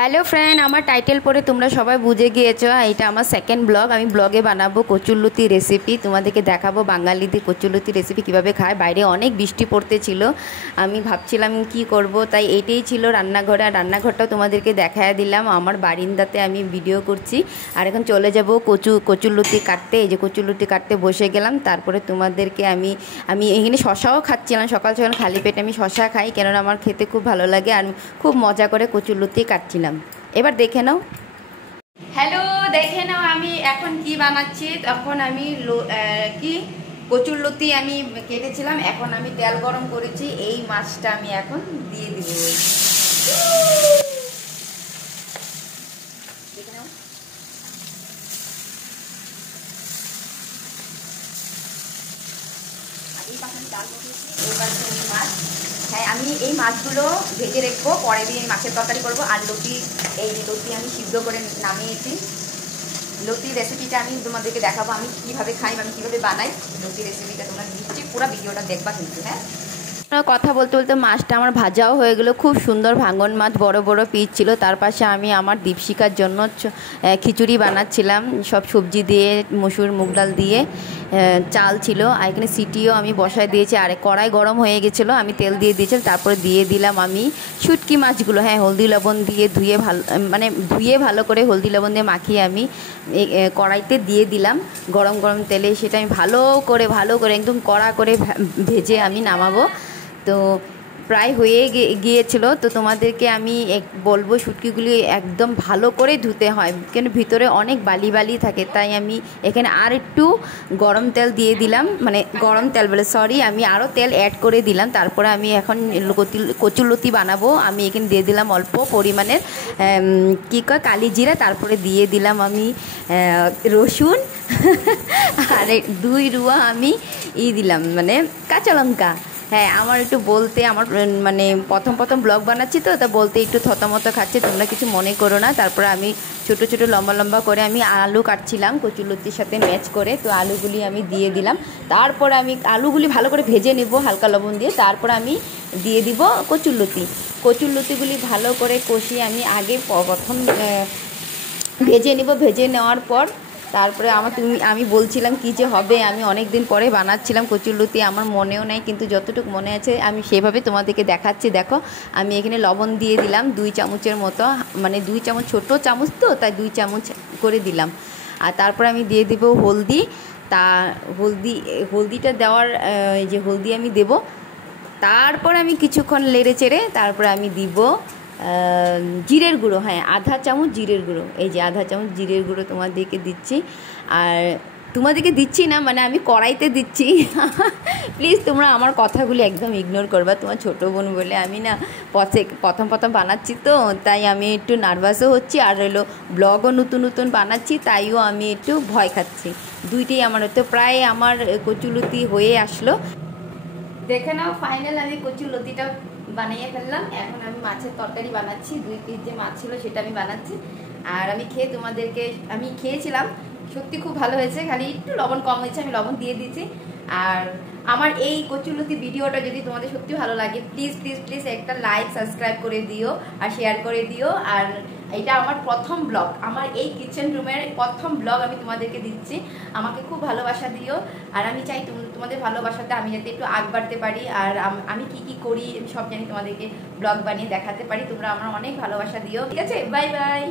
Hello friend, আমার title পড়ে তোমরা সবাই বুঝে গিয়েছো এটা আমার সেকেন্ড ব্লগ। আমি ব্লগে বানাবো কচুরলতি রেসিপি, তোমাদেরকে দেখাবো বাঙালিদের কচুরলতি রেসিপি কিভাবে খায়। বাইরে অনেক বৃষ্টি পড়তেছিল, আমি ভাবছিলাম কি করব, তাই এইটাই ছিল রান্নাঘরে। আর রান্নাঘরটাও তোমাদেরকে দেখায় দিলাম, আমার বারিন্দাতে আমি ভিডিও করছি। আর এখন চলে যাব কচুরলতি কাটতে। এই যে কচুরলতি কাটতে বসে গেলাম। তারপরে তোমাদেরকে আমি আমি এখানে শশাও খাচ্ছিলাম, সকাল সকাল খালি পেটে আমি শশা খাই, কেননা আমার খেতে খুব ভালো লাগে। আর খুব মজা করে কচুরলতি কাটছিলাম। এবার দেখে নাও। হ্যালো, দেখে নাও আমি এখন কি বানাচ্ছি। তখন আমি কি কচুরলতি আমি কেটেছিলাম, এখন আমি তেল গরম করেছি। এই মাছটা আমি এখন দিয়ে দিব। দেখে নাও। এই পাশে ডাল বসিয়েছি, এই পাশে মাছ। হ্যাঁ, আমি এই মাছগুলো ভেজে রাখবো, পরে দিয়ে মাছের তরকারি করবো। আর লতি, এই লতি আমি সিদ্ধ করে নামিয়েছি। লতির রেসিপিটা আমি তোমাদেরকে দেখাবো, আমি কীভাবে খাই, আমি কীভাবে বানাই লতির রেসিপিটা। তোমরা নিশ্চয়ই পুরো ভিডিওটা দেখবা কিন্তু। হ্যাঁ, কথা বলতে বলতে মাছটা আমার ভাজাও হয়ে গেলো। খুব সুন্দর ভাঙন মাছ, বড় বড় পিস ছিল। তার পাশে আমি আমার দীপশিকার জন্য খিচুড়ি বানাচ্ছিলাম, সব সবজি দিয়ে, মসুর মুগ ডাল দিয়ে, চাল ছিল। আর এখানে সিটিও আমি বসায় দিয়েছি। আর কড়াই গরম হয়ে গেছিলো, আমি তেল দিয়ে দিয়েছিলাম। তারপরে দিয়ে দিলাম আমি শুটকি মাছগুলো। হ্যাঁ, হলদি লবণ দিয়ে ধুয়ে ভালো করে হলদি লবণ দিয়ে মাখিয়ে আমি কড়াইতে দিয়ে দিলাম গরম গরম তেলে। সেটা আমি ভালো করে একদম কড়া করে ভেজে আমি নামাবো। তো প্রায় হয়ে গিয়েছিল। তো তোমাদেরকে আমি বলবো শুটকিগুলি একদম ভালো করে ধুতে হয়, কেন ভিতরে অনেক বালি বালি থাকে। তাই আমি এখানে আর একটু গরম তেল দিয়ে দিলাম, মানে গরম তেল বলে সরি, আমি আরও তেল অ্যাড করে দিলাম। তারপরে আমি এখন কচুরলতি বানাবো। আমি এখানে দিয়ে দিলাম অল্প পরিমাণের কী কয় কালি জিরা, তারপরে দিয়ে দিলাম আমি রসুন আর 2 রুয়া আমি দিলাম, মানে কাঁচা লঙ্কা। হ্যাঁ, আমার একটু বলতে, আমার মানে প্রথম ব্লগ বানাচ্ছি তো, তা বলতে একটু থতমতো খাচ্ছে, তোমরা কিছু মনে করো না। তারপরে আমি ছোট ছোট লম্বা লম্বা করে আমি আলু কাটছিলাম কচুরলতির সাথে ম্যাচ করে। তো আলুগুলি আমি দিয়ে দিলাম। তারপরে আমি আলুগুলি ভালো করে ভেজে নেব হালকা লবণ দিয়ে। তারপরে আমি দিয়ে দিব কচুরলতিগুলি ভালো করে কষিয়ে আমি আগে প্রথম ভেজে নেব। ভেজে নেওয়ার পর তারপরে আমি বলছিলাম কি যে হবে, আমি অনেক দিন পরে বানাচ্ছিলাম কচুরলতি, আমার মনেও নাই, কিন্তু যতটুকু মনে আছে আমি সেভাবে তোমাদেরকে দেখাচ্ছি। দেখো, আমি এখানে লবণ দিয়ে দিলাম 2 চামচের মতো, মানে 2 চামচ, ছোটো চামচ তো, তাই 2 চামচ করে দিলাম। আর তারপরে আমি দিয়ে দেব হলদি। তা হলদিটা দেওয়ার, যে হলদি আমি দেব। তারপর আমি কিছুক্ষণ লেড়ে চেড়ে তারপরে আমি দিব জিরের গুঁড়ো। হ্যাঁ, আধা চামচ জিরের গুঁড়ো। এই যে আধা চামচ জিরের গুঁড়ো তোমাদেরকে দিচ্ছি। আর তোমাদেরকে দিচ্ছি না, মানে আমি কড়াইতে দিচ্ছি। প্লিজ তোমরা আমার কথাগুলি একদম ইগনোর করবা, তোমার ছোটো বোন বলে। আমি না প্রথম বানাচ্ছি তো, তাই আমি একটু নার্ভাসও হচ্ছি। আর হলো ব্লগও নতুন বানাচ্ছি, তাইও আমি একটু ভয় খাচ্ছি। দুইটাই আমার হতো। প্রায় আমার কচুরলতি হয়ে আসলো। দেখে নাও, ফাইনাল আমি কচুরলতিটা বানিয়ে ফেললাম। এখন আমি মাছের তরকারি বানাচ্ছি, 2 পিস যে মাছ ছিল সেটা আমি বানাচ্ছি। আর আমি আমি খেয়েছিলাম, সত্যি খুব ভালো হয়েছে, খালি একটু লবণ কম হয়েছে, আমি লবণ দিয়ে দিয়েছি। আর আমার এই কচুরলতি ভিডিওটা যদি তোমাদের সত্যি ভালো লাগে, প্লিজ একটা লাইক, সাবস্ক্রাইব করে দিও আর শেয়ার করে দিও। আর এটা আমার প্রথম ব্লগ, আমার এই কিচেন রুমের প্রথম ব্লগ আমি তোমাদেরকে দিচ্ছি। আমাকে খুব ভালোবাসা দিও। আর আমি চাই তোমাদের ভালোবাসাতে আমি যাতে একটু আগ বাড়তে পারি। আর আমি কি করি সব জানি, তোমাদেরকে ব্লগ বানিয়ে দেখাতে পারি। তোমরা আমার অনেক ভালোবাসা দিও। ঠিক আছে, বাই বাই।